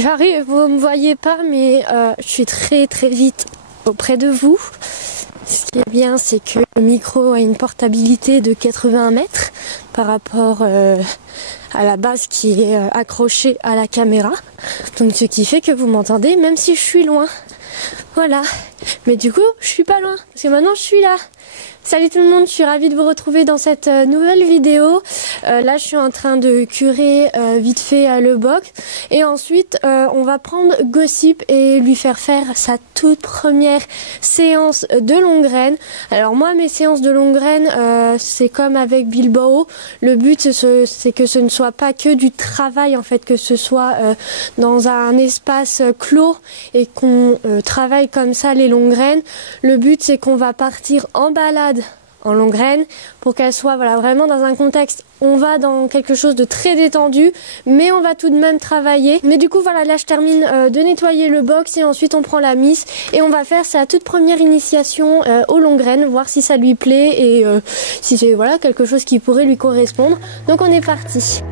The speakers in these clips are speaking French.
J'arrive, vous me voyez pas, mais je suis très vite auprès de vous. Ce qui est bien, c'est que le micro a une portabilité de 80 mètres par rapport à la base qui est accrochée à la caméra. Donc ce qui fait que vous m'entendez même si je suis loin. Voilà. Mais du coup, je suis pas loin, parce que maintenant je suis là. Salut tout le monde, je suis ravie de vous retrouver dans cette nouvelle vidéo. Là, je suis en train de curer vite fait le box. Et ensuite, on va prendre Gossip et lui faire sa toute première séance de longue graine. Alors moi, mes séances de longue graine, c'est comme avec Bilbao. Le but, c'est que ce ne soit pas que du travail, en fait, que ce soit dans un espace clos et qu'on travaille comme ça les longues graines. Le but, c'est qu'on va partir en balade en longue graine pour qu'elle soit vraiment dans un contexte, on va dans quelque chose de très détendu, mais on va tout de même travailler. Mais du coup là je termine de nettoyer le box et ensuite on prend la miss et on va faire sa toute première initiation aux longues graines, voir si ça lui plaît et si c'est quelque chose qui pourrait lui correspondre. Donc on est parti.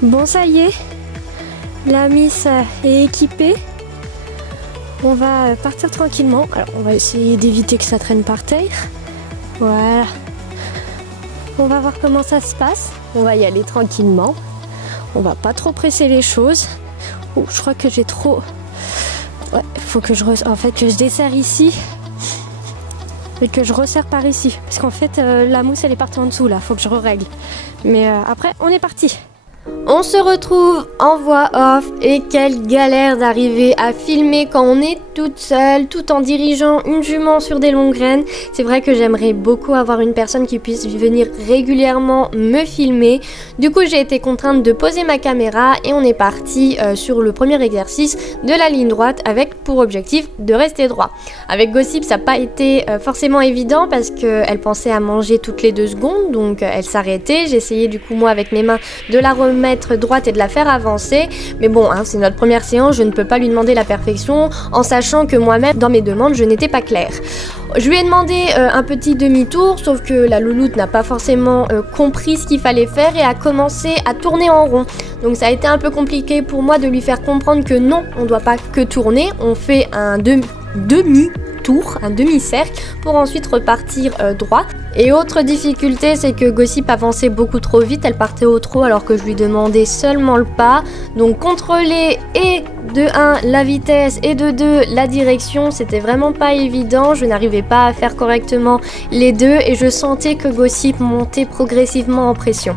Bon, ça y est, la miss est équipée. On va partir tranquillement. Alors on va essayer d'éviter que ça traîne par terre. Voilà. On va voir comment ça se passe. On va y aller tranquillement. On va pas trop presser les choses. Oh, je crois que j'ai trop... Ouais, faut que je desserre ici. Et que je resserre par ici. Parce qu'en fait, la mousse elle est partie en dessous là. Faut que je règle. Mais après, on est parti. On se retrouve en voix off et quelle galère d'arriver à filmer quand on est toute seule, tout en dirigeant une jument sur des longues graines. C'est vrai que j'aimerais beaucoup avoir une personne qui puisse venir régulièrement me filmer. Du coup, j'ai été contrainte de poser ma caméra et on est parti sur le premier exercice de la ligne droite avec pour objectif de rester droit. Avec Gossip, ça n'a pas été forcément évident parce qu'elle pensait à manger toutes les 2 secondes, donc elle s'arrêtait. J'ai essayé du coup moi avec mes mains de la remettre droite et de la faire avancer, mais bon, c'est notre première séance, je ne peux pas lui demander la perfection en sachant que moi-même dans mes demandes je n'étais pas claire. Je lui ai demandé un petit demi-tour, sauf que la louloute n'a pas forcément compris ce qu'il fallait faire et a commencé à tourner en rond. Donc ça a été un peu compliqué pour moi de lui faire comprendre que non, on ne doit pas que tourner, on fait un demi-tour, un demi-cercle pour ensuite repartir droit. Et autre difficulté, c'est que Gossip avançait beaucoup trop vite, elle partait au trot alors que je lui demandais seulement le pas. Donc contrôler et de 1 la vitesse et de 2 la direction, c'était vraiment pas évident, je n'arrivais pas à faire correctement les deux et je sentais que Gossip montait progressivement en pression.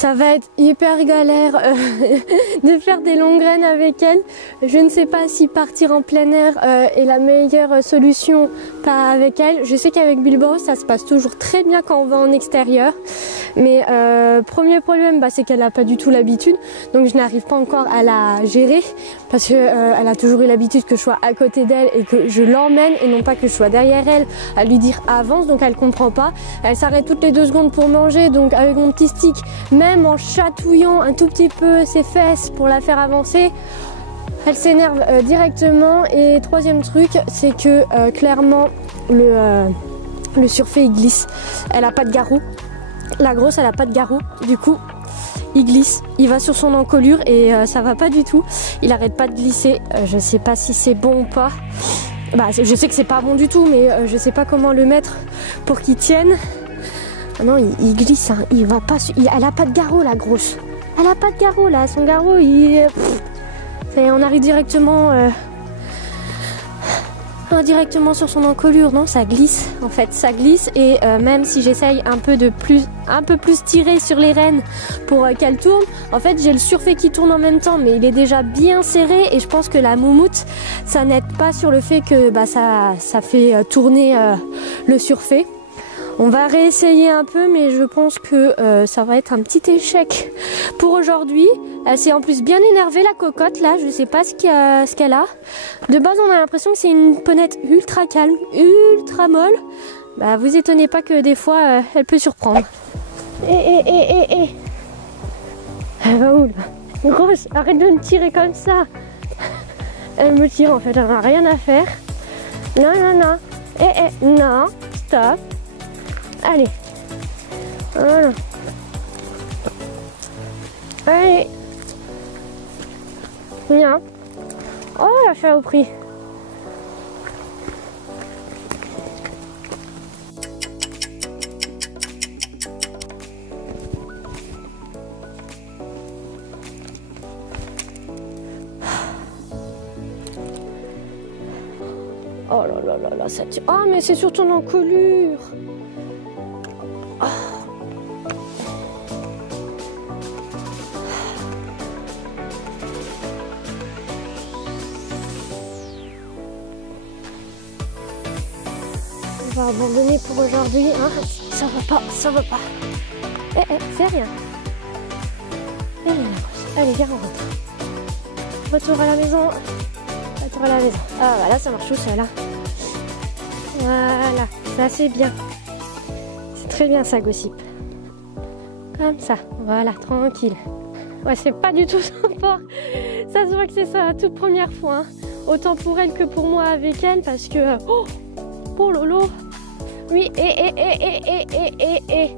Ça va être hyper galère de faire des longues graines avec elle. Je ne sais pas si partir en plein air est la meilleure solution pas avec elle. Je sais qu'avec Bilbo ça se passe toujours très bien quand on va en extérieur. Mais premier problème c'est qu'elle n'a pas du tout l'habitude. Donc je n'arrive pas encore à la gérer parce que elle a toujours eu l'habitude que je sois à côté d'elle et que je l'emmène et non pas que je sois derrière elle à lui dire avance. Donc elle comprend pas. Elle s'arrête toutes les 2 secondes pour manger. Donc avec mon petit stick, même en chatouillant un tout petit peu ses fesses pour la faire avancer, elle s'énerve directement. Et troisième truc, c'est que clairement le surfait il glisse. Elle a pas de garrot. La grosse elle a pas de garrot. Du coup il glisse, il va sur son encolure et ça va pas du tout. Il arrête pas de glisser. Je sais pas si c'est bon ou pas. Je sais que c'est pas bon du tout, mais je sais pas comment le mettre pour qu'il tienne. Non, il glisse, hein. Il va pas. Elle a pas de garrot, la grosse. Elle a pas de garrot là. Son garrot, on arrive directement sur son encolure. Non, ça glisse. En fait, ça glisse et même si j'essaye un peu plus tirer sur les rênes pour qu'elle tourne, en fait, j'ai le surfait qui tourne en même temps, mais il est déjà bien serré et je pense que la moumoute, ça n'aide pas sur le fait que ça fait tourner le surfait. On va réessayer un peu, mais je pense que ça va être un petit échec pour aujourd'hui. Elle s'est en plus bien énervée, la cocotte, là. Je sais pas ce qu'elle a. De base, on a l'impression que c'est une ponette ultra calme, ultra molle. Vous étonnez pas que des fois, elle peut surprendre. Elle va où, là? Grosse, arrête de me tirer comme ça. Elle me tire, en fait, elle n'a rien à faire. Non. Non, stop. Allez, voilà. Allez, viens. Oh, la fait au prix. Oh là, ça tire. Oh, mais c'est sur ton encolure. On va abandonner pour aujourd'hui, hein. Ça va pas. Fais rien. Allez, viens, on rentre. Retour à la maison. Ah, voilà, ça marche tout seul, hein. Voilà, ça c'est bien. C'est très bien ça, Gossip. Comme ça, voilà, tranquille. Ouais, c'est pas du tout sympa. Ça se voit que c'est sa toute première fois, hein. Autant pour elle que pour moi avec elle, parce que... Oh lolo. Oui, et.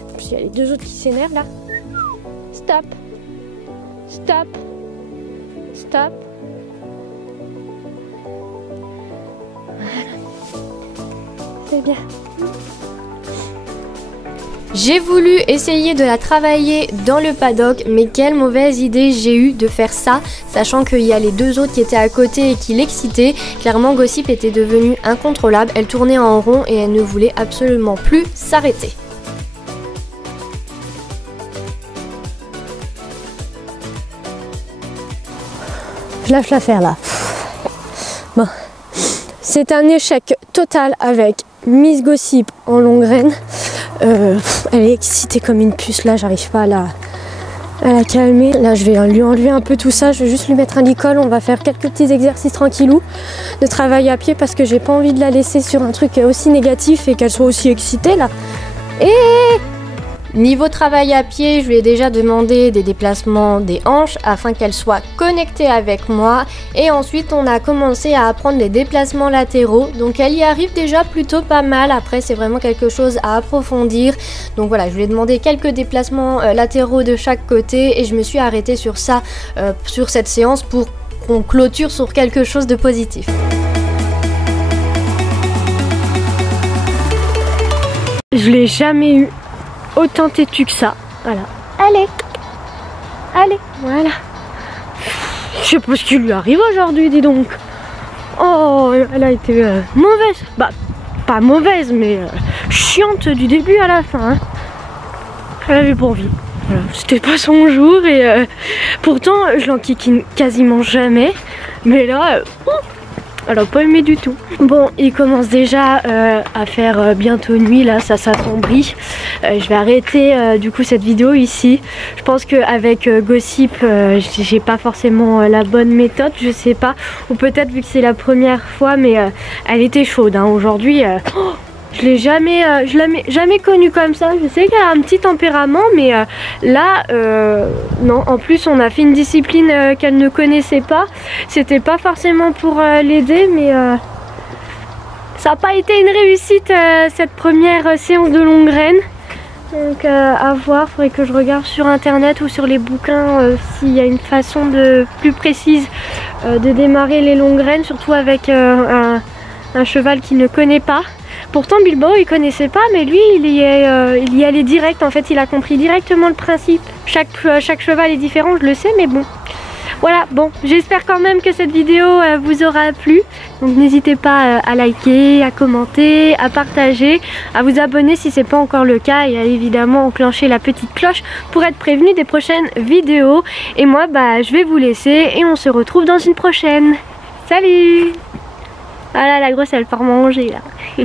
En plus, il y a les 2 autres qui s'énervent, là. Stop. C'est bien. J'ai voulu essayer de la travailler dans le paddock, mais quelle mauvaise idée j'ai eu de faire ça, sachant qu'il y a les 2 autres qui étaient à côté et qui l'excitaient. Clairement, Gossip était devenue incontrôlable, elle tournait en rond et elle ne voulait absolument plus s'arrêter. Je lâche l'affaire là. Bon. C'est un échec total avec Miss Gossip en longue graine. Elle est excitée comme une puce là, j'arrive pas à la calmer. Là je vais lui enlever un peu tout ça, je vais juste lui mettre un licol. On va faire quelques petits exercices tranquillou de travail à pied parce que j'ai pas envie de la laisser sur un truc aussi négatif et qu'elle soit aussi excitée là. Niveau travail à pied, je lui ai déjà demandé des déplacements des hanches afin qu'elle soit connectée avec moi. Et ensuite, on a commencé à apprendre les déplacements latéraux. Donc, elle y arrive déjà plutôt pas mal. Après, c'est vraiment quelque chose à approfondir. Donc voilà, je lui ai demandé quelques déplacements latéraux de chaque côté. Et je me suis arrêtée sur ça, sur cette séance pour qu'on clôture sur quelque chose de positif. Je l'ai jamais eu autant têtu que ça. Voilà. Allez, voilà. Je sais pas ce qui lui arrive aujourd'hui, dis donc. Oh, elle a été mauvaise. Bah, pas mauvaise, mais chiante du début à la fin. Hein. Elle avait pour vie. Voilà, c'était pas son jour et pourtant je l'enquiquine quasiment jamais. Mais là, elle a pas aimé du tout. Bon, il commence déjà à faire bientôt nuit, là ça s'assombrit. Je vais arrêter du coup cette vidéo ici. Je pense qu'avec Gossip, j'ai pas forcément la bonne méthode, je sais pas. Ou peut-être vu que c'est la première fois, mais elle était chaude hein. Aujourd'hui. Je l'ai jamais connue comme ça. Je sais qu'elle a un petit tempérament, mais là, non. En plus, on a fait une discipline qu'elle ne connaissait pas. C'était pas forcément pour l'aider, mais ça n'a pas été une réussite cette première séance de longue graine. Donc à voir, faudrait que je regarde sur internet ou sur les bouquins s'il y a une façon plus précise de démarrer les longues graines, surtout avec un cheval qui ne connaît pas. Pourtant Bilbo il connaissait pas, mais lui il y allait direct. En fait il a compris directement le principe. Chaque cheval est différent, je le sais, mais bon. Voilà, bon, j'espère quand même que cette vidéo vous aura plu. Donc n'hésitez pas à liker, à commenter, à partager, à vous abonner si c'est pas encore le cas et à évidemment enclencher la petite cloche pour être prévenu des prochaines vidéos. Et moi bah je vais vous laisser et on se retrouve dans une prochaine. Salut! Ah là, la grosse elle part manger là.